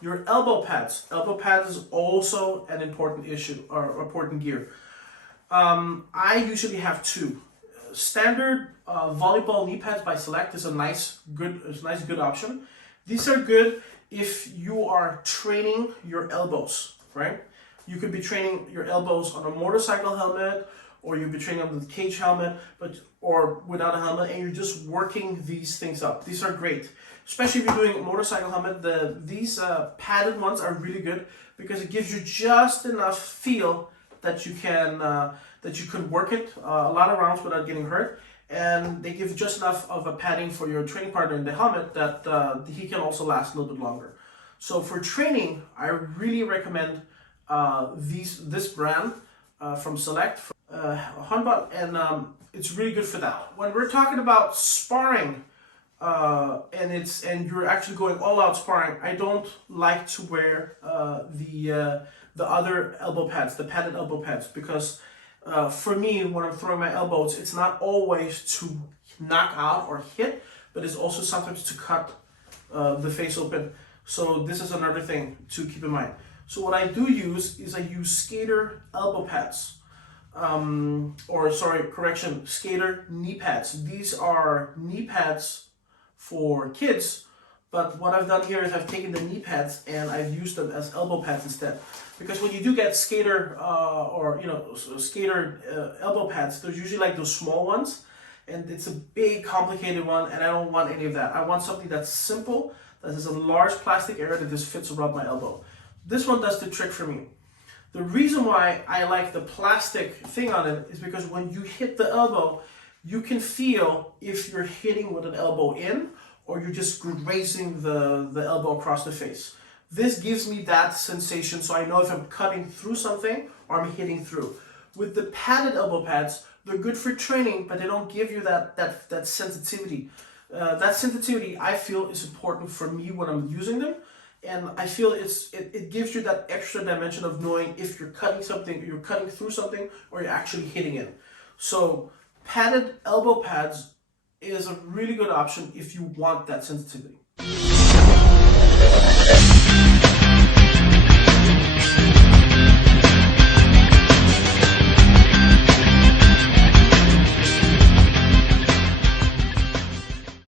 your elbow pads. Elbow pads is also an important issue or important gear. I usually have two. Standard volleyball knee pads by Select is a nice good option. These are good if you are training your elbows, right? You could be training your elbows on a motorcycle helmet, or you'd be training on the cage helmet, or without a helmet, and you're just working these things up. These are great, especially if you're doing a motorcycle helmet. These padded ones are really good because it gives you just enough feel that you could work it a lot of rounds without getting hurt, and they give just enough of a padding for your training partner in the helmet that he can also last a little bit longer. So for training, I really recommend this brand from Select, Handball, and it's really good for that. When we're talking about sparring, and you're actually going all out sparring, I don't like to wear the other elbow pads, the padded elbow pads, because for me, when I'm throwing my elbows, it's not always to knock out or hit, but it's also sometimes to cut the face open. So this is another thing to keep in mind. So what I do use is I use skater elbow pads. Skater knee pads. These are knee pads for kids, but what I've done here is I've taken the knee pads and I've used them as elbow pads instead. Because when you do get skater elbow pads, there's usually like those small ones, and it's a big complicated one, and I don't want any of that. I want something that's simple, that has a large plastic area that just fits around my elbow. This one does the trick for me. The reason why I like the plastic thing on it is because when you hit the elbow, you can feel if you're hitting with an elbow in or you're just grazing the elbow across the face. This gives me that sensation, so I know if I'm cutting through something or I'm hitting through. With the padded elbow pads, they're good for training, but they don't give you that sensitivity. That sensitivity, I feel, is important for me when I'm using them. And I feel it gives you that extra dimension of knowing if you're cutting something, you're cutting through something, or you're actually hitting it. So padded elbow pads is a really good option if you want that sensitivity.